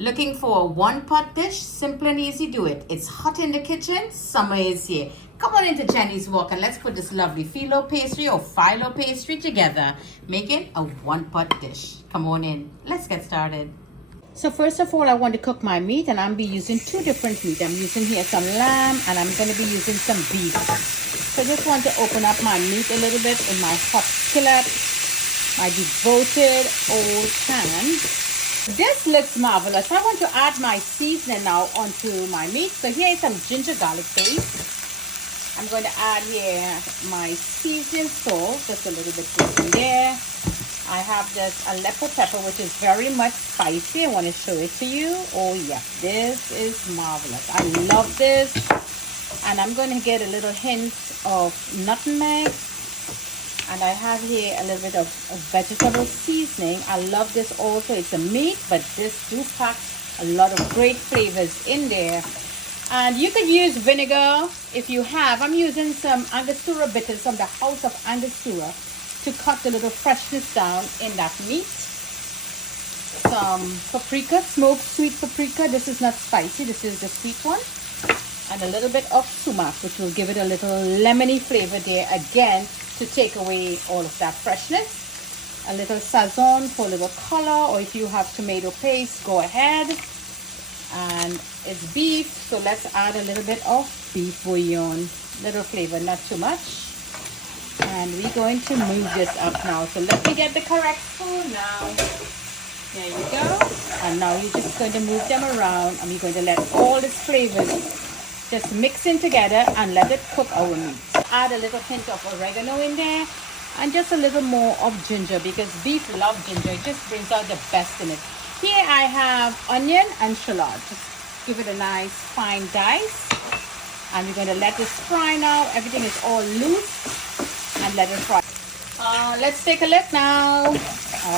Looking for a one-pot dish? Simple and easy, do it. It's hot in the kitchen, summer is here. Come on into Jenny's Walk and let's put this lovely phyllo pastry or phyllo pastry together, making a one-pot dish. Come on in, let's get started. So first of all, I want to cook my meat, and I'm be using two different meat. I'm using here some lamb and I'm going to be using some beef. So I just want to open up my meat a little bit in my hot skillet, my devoted old pan. This looks marvelous. I want to add my seasoning now onto my meat. So here is some ginger garlic paste. I'm going to add here my seasoning salt, just a little bit in there. I have this Aleppo pepper, which is very much spicy. I want to show it to you. Oh yeah, this is marvelous. I love this. And I'm going to get a little hint of nutmeg. And I have here a little bit of vegetable seasoning. I love this also. It's a meat, but this do pack a lot of great flavors in there. And you could use vinegar if you have. I'm using some Angostura bitters from the House of Angostura to cut a little freshness down in that meat. Some paprika, smoked sweet paprika. This is not spicy. This is the sweet one. And a little bit of sumac, which will give it a little lemony flavor there again, to take away all of that freshness. A little sazon for a little color, or if you have tomato paste, go ahead. And it's beef, so let's add a little bit of beef bouillon. Little flavor, not too much. And we're going to move this up now. So let me get the correct spoon now. There you go. And now you're just going to move them around, and we're going to let all this flavors just mix in together and let it cook our meat. Add a little hint of oregano in there and just a little more of ginger, because beef love ginger. It just brings out the best in it. Here I have onion and shallot. Just give it a nice fine dice. And we're going to let this fry now. Everything is all loose, and let it fry. Let's take a look now.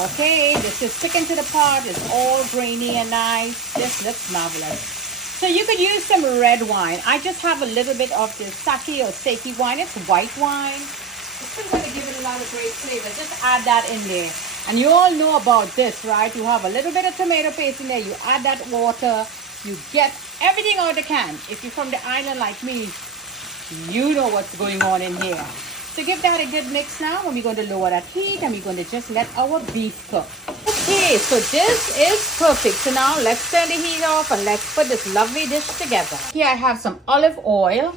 Okay, this is sticking to the pot. It's all grainy and nice. This looks marvelous. So you could use some red wine. I just have a little bit of the sake or sake wine. It's white wine. It's still going to give it a lot of great flavor. Just add that in there. And you all know about this, right? You have a little bit of tomato paste in there. You add that water. You get everything out of the can. If you're from the island like me, you know what's going on in here. So give that a good mix now, and we're going to lower that heat, and we're going to just let our beef cook. Okay, so this is perfect. So now let's turn the heat off and let's put this lovely dish together. Here I have some olive oil,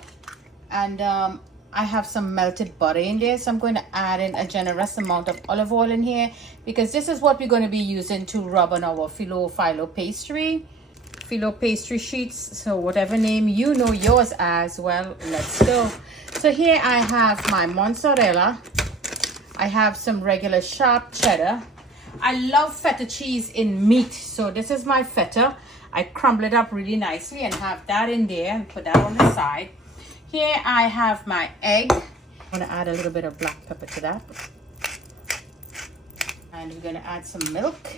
and I have some melted butter in there. So I'm going to add in a generous amount of olive oil in here, because this is what we're going to be using to rub on our phyllo pastry. Phyllo pastry sheets, so whatever name you know yours as. Well, let's go. So here I have my mozzarella. I have some regular sharp cheddar. I love feta cheese in meat, so this is my feta. I crumble it up really nicely and have that in there and put that on the side. Here I have my egg. I'm going to add a little bit of black pepper to that, and we're going to add some milk.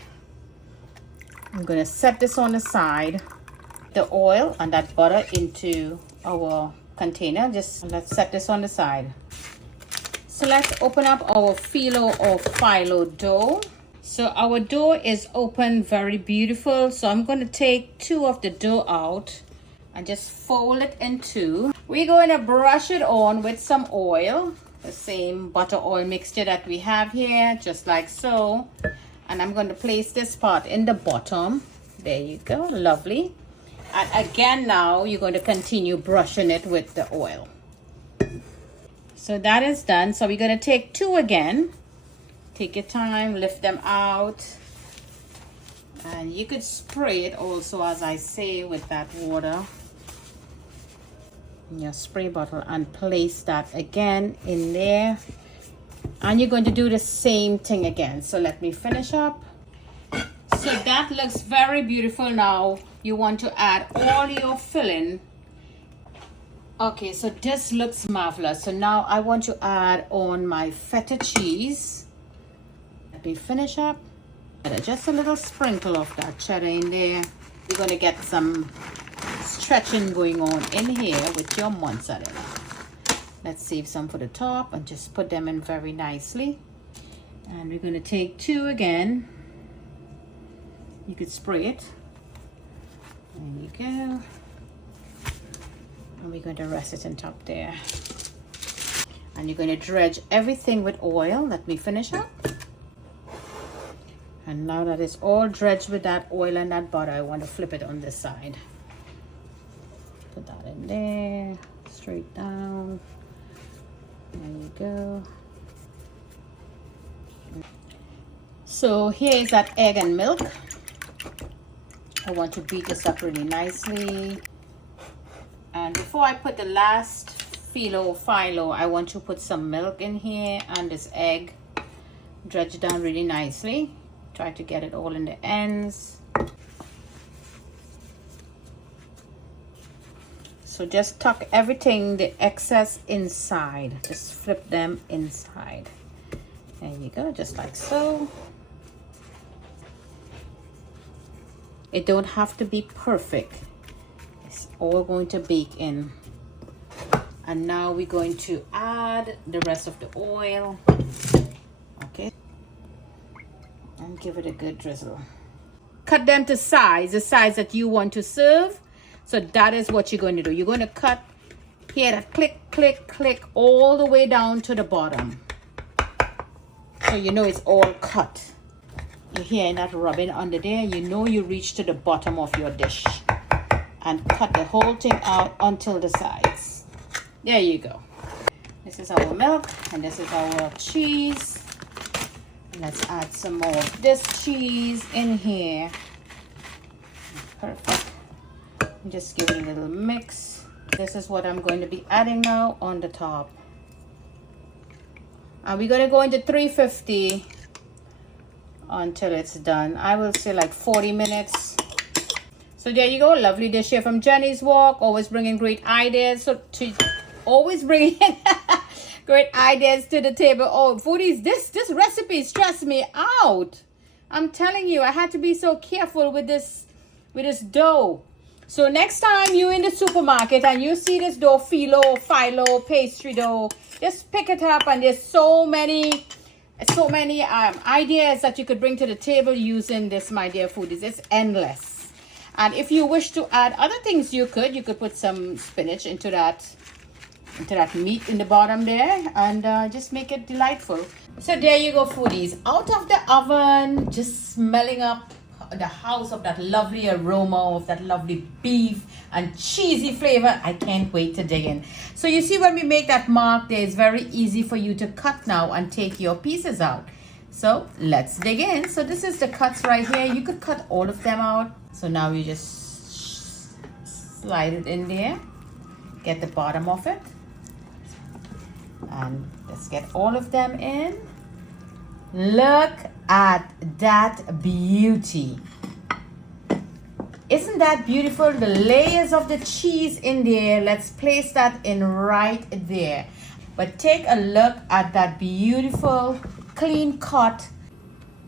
I'm going to set this on the side, the oil and that butter into our container. Just let's set this on the side. So let's open up our phyllo or phyllo dough. So our dough is open, very beautiful. So I'm going to take two of the dough out and just fold it in two. We're going to brush it on with some oil, the same butter oil mixture that we have here, just like so. And I'm going to place this part in the bottom. There you go, lovely. And again now you're going to continue brushing it with the oil. So that is done. So we're going to take two again. Take your time, lift them out. And you could spray it also, as I say, with that water in your spray bottle, and place that again in there. And you're going to do the same thing again. So let me finish up. So that looks very beautiful. Now you want to add all your filling. Okay, so this looks marvelous. So now I want to add on my feta cheese. Let me finish up. Just a little sprinkle of that cheddar in there. You're going to get some stretching going on in here with your mozzarella. Let's save some for the top and just put them in very nicely. And we're going to take two again. You could spray it. There you go. And we're going to rest it on top there. And you're going to dredge everything with oil. Let me finish up. And now that it's all dredged with that oil and that butter, I want to flip it on this side. Put that in there, straight down. There you go. So here is that egg and milk. I want to beat this up really nicely. And before I put the last phyllo, I want to put some milk in here and this egg. Dredge it down really nicely. Try to get it all in the ends. So just tuck everything, the excess inside. Just flip them inside. There you go, just like so. It don't have to be perfect. It's all going to bake in. And now we're going to add the rest of the oil. Okay. And give it a good drizzle. Cut them to size, the size that you want to serve. So that is what you're going to do. You're going to cut here that click, click, click all the way down to the bottom. So you know it's all cut. You're hearing that rubbing under there. You know you reach to the bottom of your dish. And cut the whole thing out until the sides. There you go. This is our milk and this is our cheese. Let's add some more of this cheese in here. Perfect. Just give it a little mix. This is what I'm going to be adding now on the top. And we're going to go into 350 until it's done. I will say like 40 minutes. So there you go. Lovely dish here from Jenny's Walk. Always bringing great ideas. So always bringing great ideas to the table. Oh, foodies, this recipe stressed me out. I'm telling you, I had to be so careful with this dough. So next time you're in the supermarket and you see this dough, Phyllo pastry dough, just pick it up, and there's so many ideas that you could bring to the table using this, my dear foodies. It's endless. And if you wish to add other things, you could put some spinach into that meat in the bottom there, and just make it delightful. So there you go, foodies, out of the oven, just smelling up the house of that lovely aroma of that lovely beef and cheesy flavor. I can't wait to dig in. So you see, when we make that mark there, it's very easy for you to cut now and take your pieces out. So let's dig in. So this is the cuts right here. You could cut all of them out. So now you just slide it in there, get the bottom of it, and let's get all of them in. Look at that beauty. Isn't that beautiful? The layers of the cheese in there. Let's place that in right there. But take a look at that beautiful, clean cut.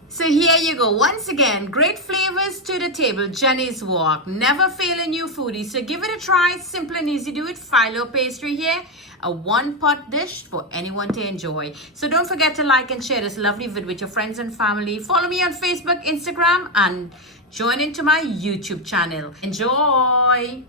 So here you go. Once again, great flavors to the table. Jenny's Walk. Never failing you, foodies. So give it a try. Simple and easy. Do it. Phyllo Pastry here. A one-pot dish for anyone to enjoy. So don't forget to like and share this lovely video with your friends and family. Follow me on Facebook, Instagram, and join into my YouTube channel. Enjoy!